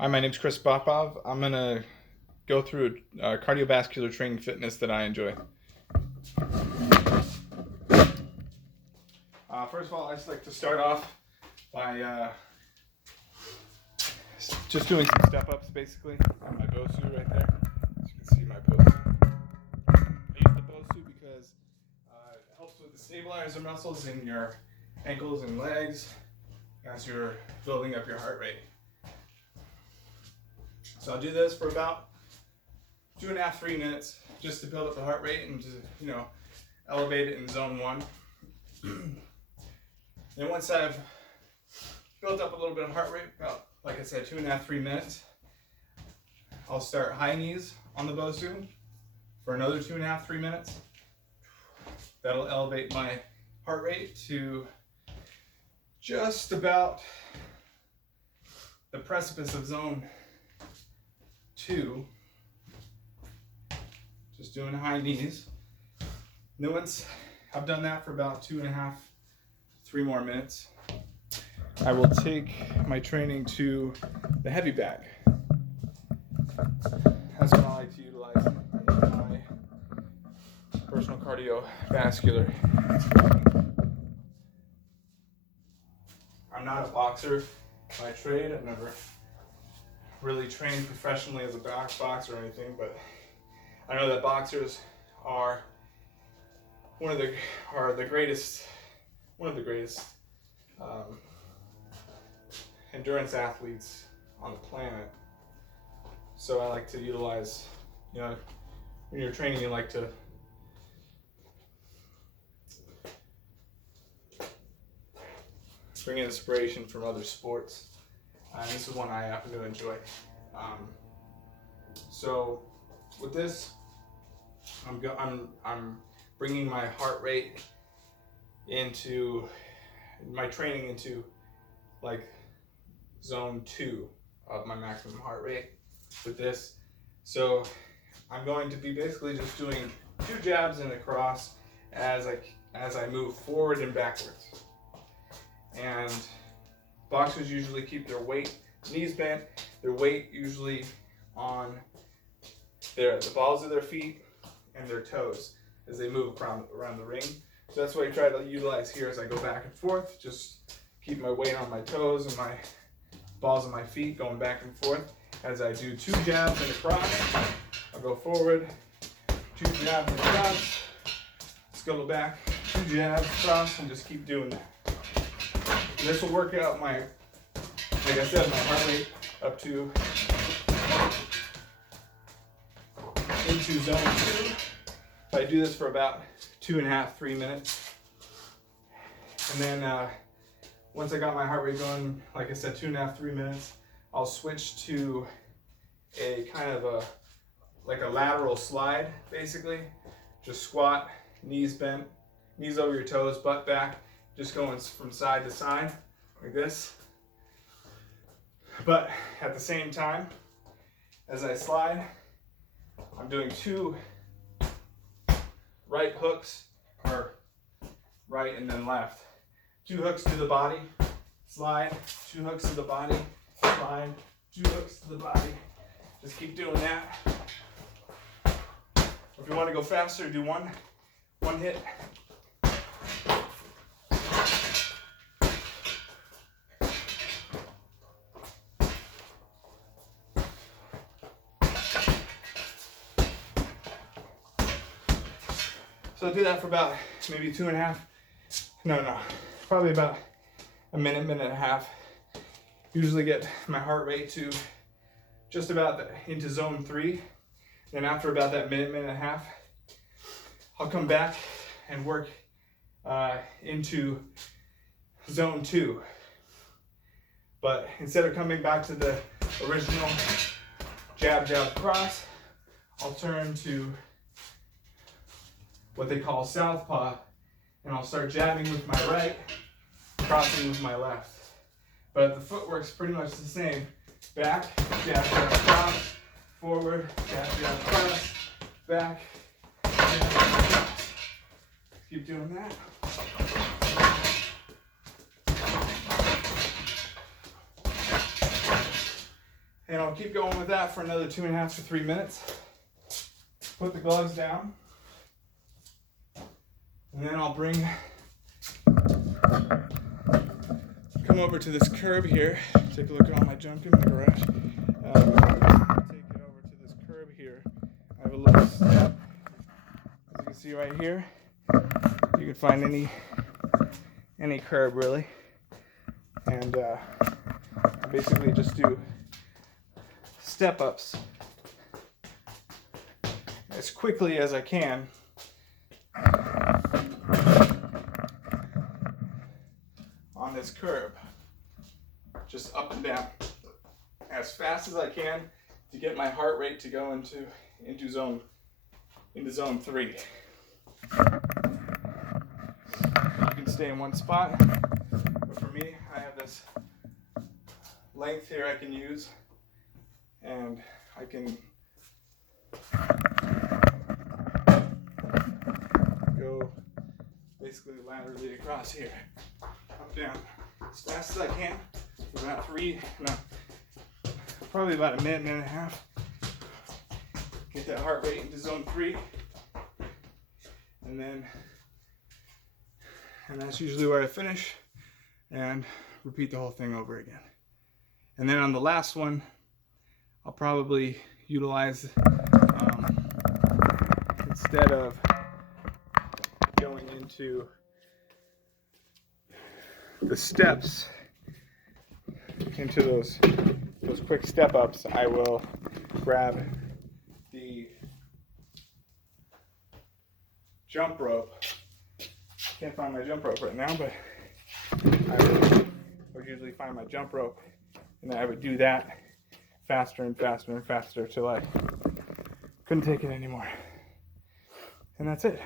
Hi, my name's Chris Popov. I'm going to go through cardiovascular training fitness that I enjoy. First of all, I just like to start off by just doing some step-ups, basically. I have my Bosu right there. As you can see, my Bosu. I use the Bosu because it helps with the stabilizer muscles in your ankles and legs as you're building up your heart rate. So I'll do this for about 2.5 to 3 minutes just to build up the heart rate and to, elevate it in zone 1. Then once I've built up a little bit of heart rate, about, like I said, 2.5 to 3 minutes, I'll start high knees on the Bosu for another 2.5 to 3 minutes. That'll elevate my heart rate to just about the precipice of zone 2, just doing high knees. And then once I've done that for about 2.5 to 3 more minutes, I will take my training to the heavy bag. That's what I like to utilize in my personal cardiovascular training. I'm not a boxer by trade. I've never really trained professionally as a boxer or anything, but I know that boxers are one of the greatest endurance athletes on the planet. So I like to utilize, when you're training, you like to bring inspiration from other sports. And this is one I happen to enjoy. So with this, I'm bringing my heart rate into my training into like zone 2 of my maximum heart rate with this. So I'm going to be basically just doing 2 jabs and a cross as I move forward and backwards. And boxers usually keep their knees bent, their weight usually on the balls of their feet and their toes as they move around the ring. So that's what I try to utilize here as I go back and forth. Just keep my weight on my toes and my balls of my feet going back and forth as I do 2 jabs and a cross. I'll go forward, 2 jabs and a cross, scuttle back, 2 jabs, cross, and just keep doing that. And this will work out like I said, my heart rate up to into zone 2. If I do this for about 2.5 to 3 minutes, and then once I got my heart rate going, like I said, 2.5 to 3 minutes, I'll switch to a kind of like a lateral slide, basically. Just squat, knees bent, knees over your toes, butt back, just going from side to side like this. But at the same time, as I slide, I'm doing 2 right hooks, or right and then left. 2 hooks to the body, slide, 2 hooks to the body, slide, 2 hooks to the body. Just keep doing that. If you want to go faster, do one hit. So I'll do that for about maybe probably about a minute and a half. Usually get my heart rate to just about into zone 3. Then after about that minute and a half, I'll come back and work into zone 2. But instead of coming back to the original jab, jab, cross, I'll turn to what they call southpaw, and I'll start jabbing with my right, crossing with my left. But the footwork's pretty much the same. Back, jab, jab, cross, forward, jab, jab, cross, back, jab, jab, cross. Keep doing that. And I'll keep going with that for another 2.5 to 3 minutes. Put the gloves down. And then I'll come over to this curb here. Take a look at all my junk in the garage. Take it over to this curb here. I have a little step. As you can see right here, you can find any curb really. And I basically just do step ups as quickly as I can on this curb, just up and down as fast as I can to get my heart rate to go into zone 3. You can stay in one spot, but for me, I have this length here I can use, and I can go basically laterally across here, up, down, as fast as I can, for about probably about a minute and a half. Get that heart rate into zone 3, and that's usually where I finish, and repeat the whole thing over again. And then on the last one, I'll probably utilize, instead of going into the steps, into those quick step ups, I will grab the jump rope. Can't find my jump rope right now, but I would usually find my jump rope, and I would do that faster and faster and faster till I couldn't take it anymore. And that's it.